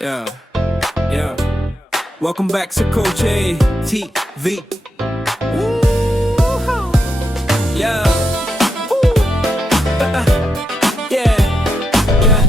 Yeah, yeah. Welcome back sa Coach A TV. Woo-hoo. Yeah. Woo. Yeah. Yeah.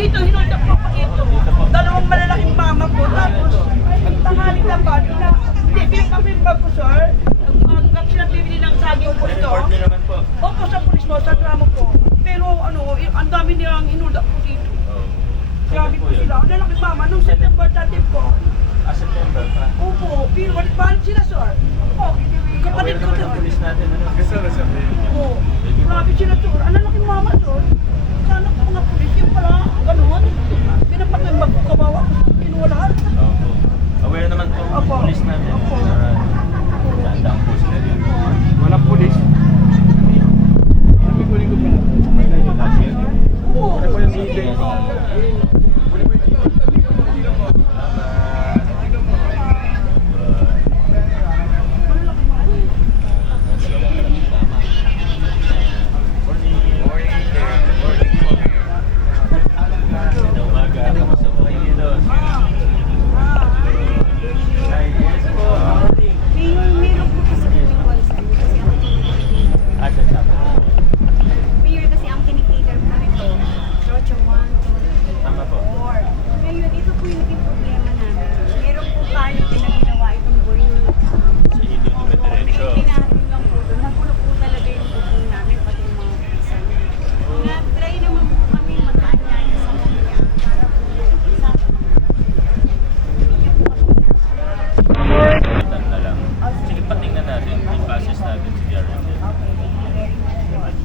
Dito, hinundak ko pa ito. Dalawang malalaking mama ko. Tapos, ang tanghali na ba? Hindi, pinag-bag ko, sir. Hanggang sila bibili ng saging ko ito. Opo, sa pulis mo, sa drama ko. Pero ano, ang dami nilang hinundak ko dito. Grabe po sila. Ang lalaking mama, nung September 13 po. September pa. Opo, pero balik sila, sir. Opo, kapatid ko doon. Oo, grabe sila, sir. Ang lalaking mama, sir. Sana ko mga pulis yung pala, gano'n. Pinapatay magkabawa ko, pinuwalahan. Aware naman po ang Opo. police natin. Opo. Daang po sila din. Walang pulis. Sabi ko rin ko pala. Oo. Ano ko yung DJ? Mayor kasi ang kinikater po nito, Rocha 1, 2, 3, Tama po. 4. Ngayon, ito po yung naging problema namin. Meron po tayo din na ginawa itong boring. Sa hindi dumidiretso. Pinahatid lang po doon. Nagulok po talaga yung bubong namin, pati yung mga pisan. Na-try naman po kami mag-aanyaya sa kanya. Para po sa Tatan na lang. Sige, patingnan natin. I-process natin si DRM.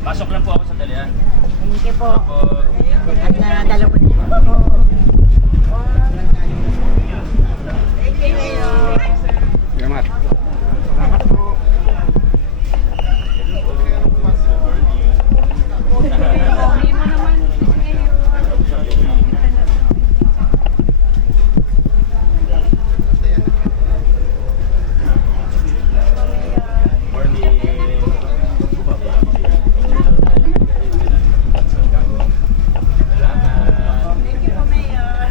Pasok lang po ako sa dalian. Thank you po. Opo. At nadala ko din po. Thank you, Mayor. Salamat. Salamat po. Hindi mo naman, Mayor. Thank you po, Mayor.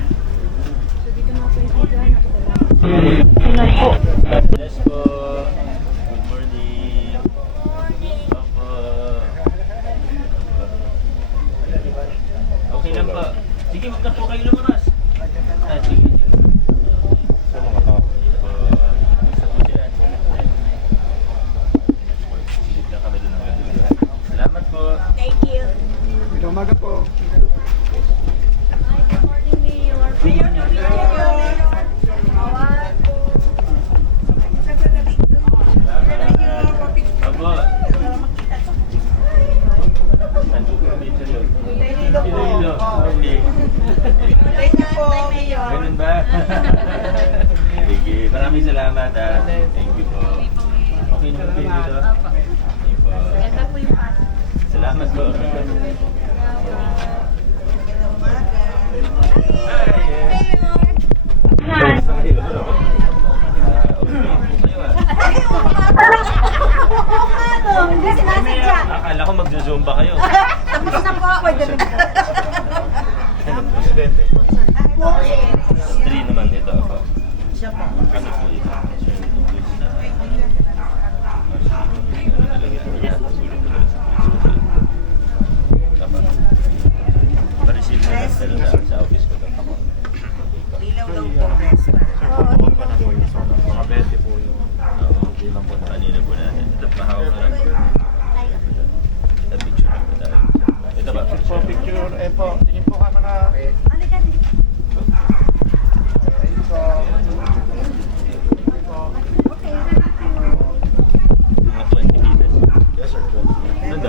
So, dito mga kaibigan, Yes po. Good morning. Opo. Okay lang po. Sige, wag na po kayo lumabas. Sige. Sa mga tao. Isa po sila. Silip lang kami doon ng ganda. Salamat po. Thank you. Ito umaga po. Hi, good morning, Mayor. Mayor, good morning. Mawag po. Opo. Saan po probinsya yun? Iloilo. Okay. Thank you po, Mayor. Ganun ba? Sige, maraming salamat ha. Thank you po. Okay na po dito? Okay po. Ganda po yung pasok. Salamat po. Hindi sinasadya. Akala ko magzo-zumba kayo. Tapos na po. Pwede rin po. Ano, presidente? 3 naman ito ako. Ano po ito?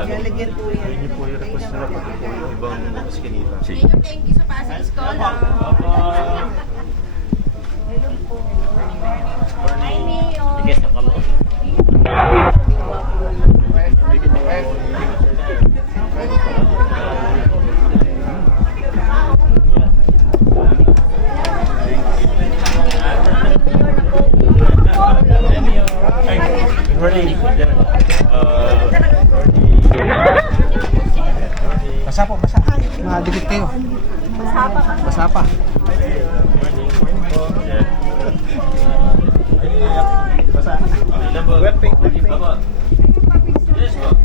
Lalagyan po yan. Yun po yung request nila pati po yung ibang eskinita. Sige. Mayor, thank you sa Pasig School. Opo. Hi, Mayor. Sige, sa kamo. Good morning. Basa po, basa. Madikit kayo. Basa pa. Yes po.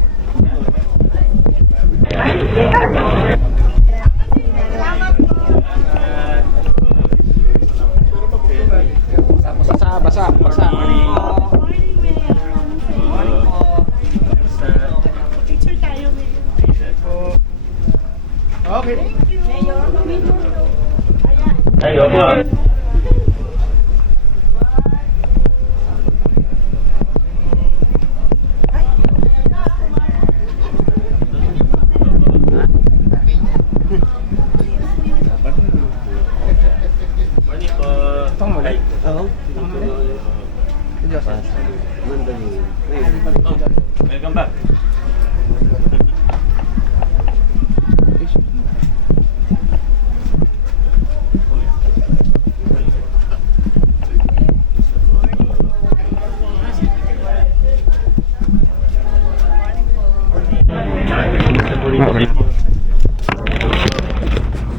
Basa, basa, basa. Picture tayo, Mayor. Okay. Ay, opo. Morning po. Itong muli? Oo. Diyos. Oh, welcome back.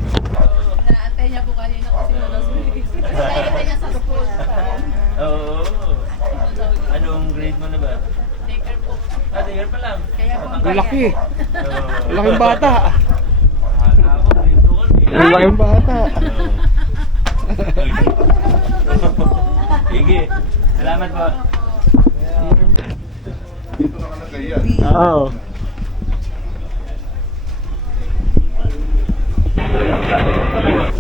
Naantay niya po kanina kasi naantay niya sa school. Oo. Anong grade mo na ba? Taker po. Year pa lang. Kaya po Ang laki. Oo. Laking bata. Ako, grade 2 Ang laking bata. Sige. Salamat po. Oo. Salamat.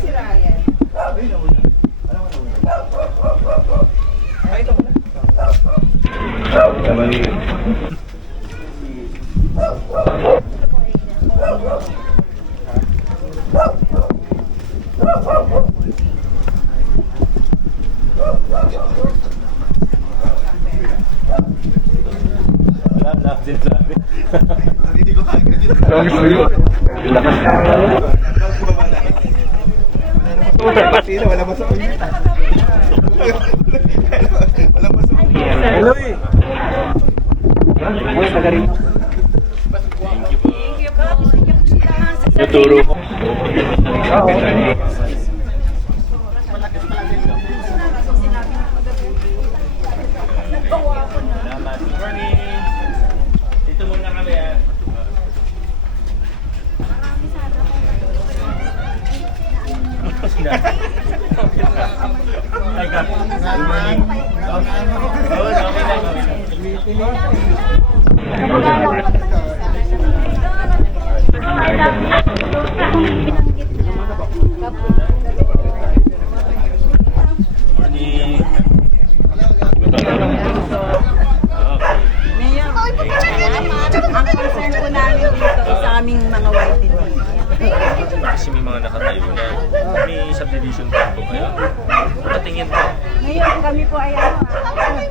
Si Ryan. Wala, lahat din sabi. Wala ba sa kuya? Hello eh. Ay, taga rin. Thank you po. Thank you po. Tuturo ko. Salamat. Good morning. Dito muna kami ah. Ay, ka. Good morning. Oo, okay lang. Morning. Okay. Mayor, ang concern po namin dito sa aming mga white Kasi may mga nakatayo na may subdivision plan po kayo. Patingin po. Ngayon kami po ay ano,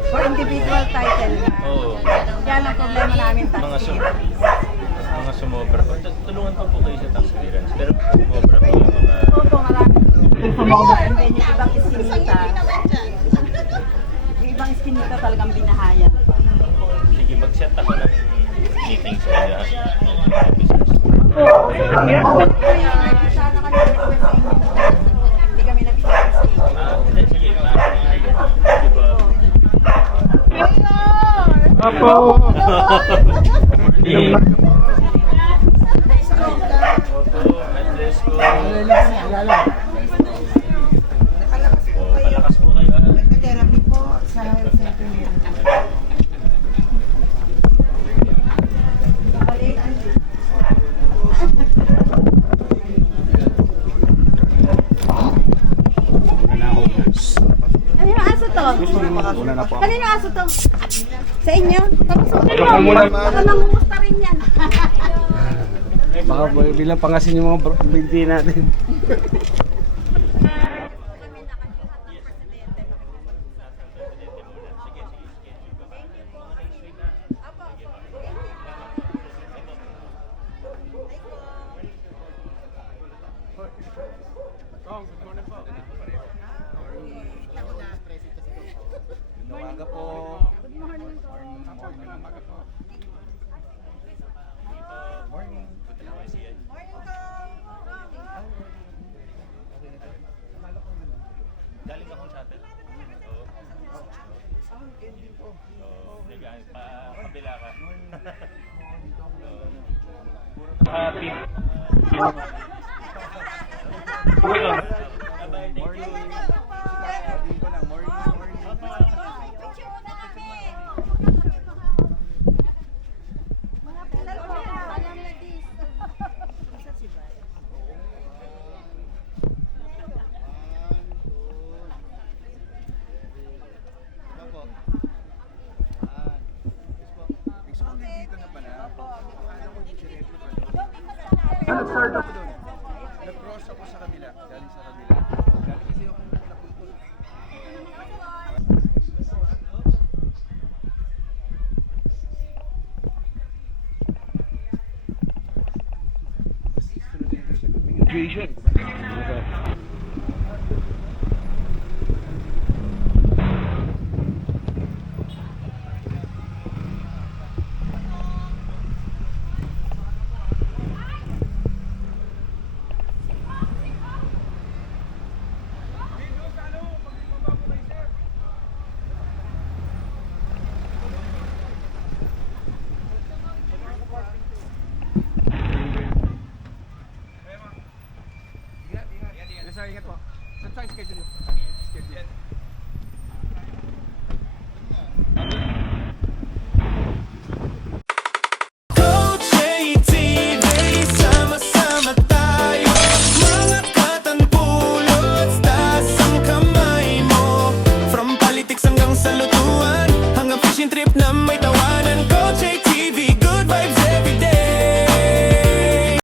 for individual title. Oo. Yan ang problema namin Mga taxi. mga sumobra po. Tulungan pa po kayo sa tax clearance. Pero sumobra po yung mga... Opo, marami. And then yung ibang iskinita, yung ibang iskinita talagang binahayan. Sige, mag-set ako ng meeting sa mga officers. Sana kami request sa inyo. Hindi kami nabigyan sa inyo. Hindi, sige. Sige po. Apo. Morning. Opo, address ko. Palakas po kayo. Therapy po sa health center. Wala na ako. to? Una na po ako. Kanino aso to? Sa inyo? Tapos mo. Baka mangungusta rin yan. Baka bilang pangasin yung mga binti natin. Umaga po. Good morning. Morning ng umaga po. Morning. Galing akong shuttle. Oo. Oo. Kabila ka. Happy. Nag-start ako doon. Nag-cross ako sa kabila. Galing sa kabila. Galing kasi ako napunto. Graduation. Yes, sir. Ingat po. Saan sa schedule? Schedule. Coach ATV, sama-sama tayo. Mga katangpulot, taas ang kamay mo. From politics hanggang sa lutuan, hanggang fishing trip na may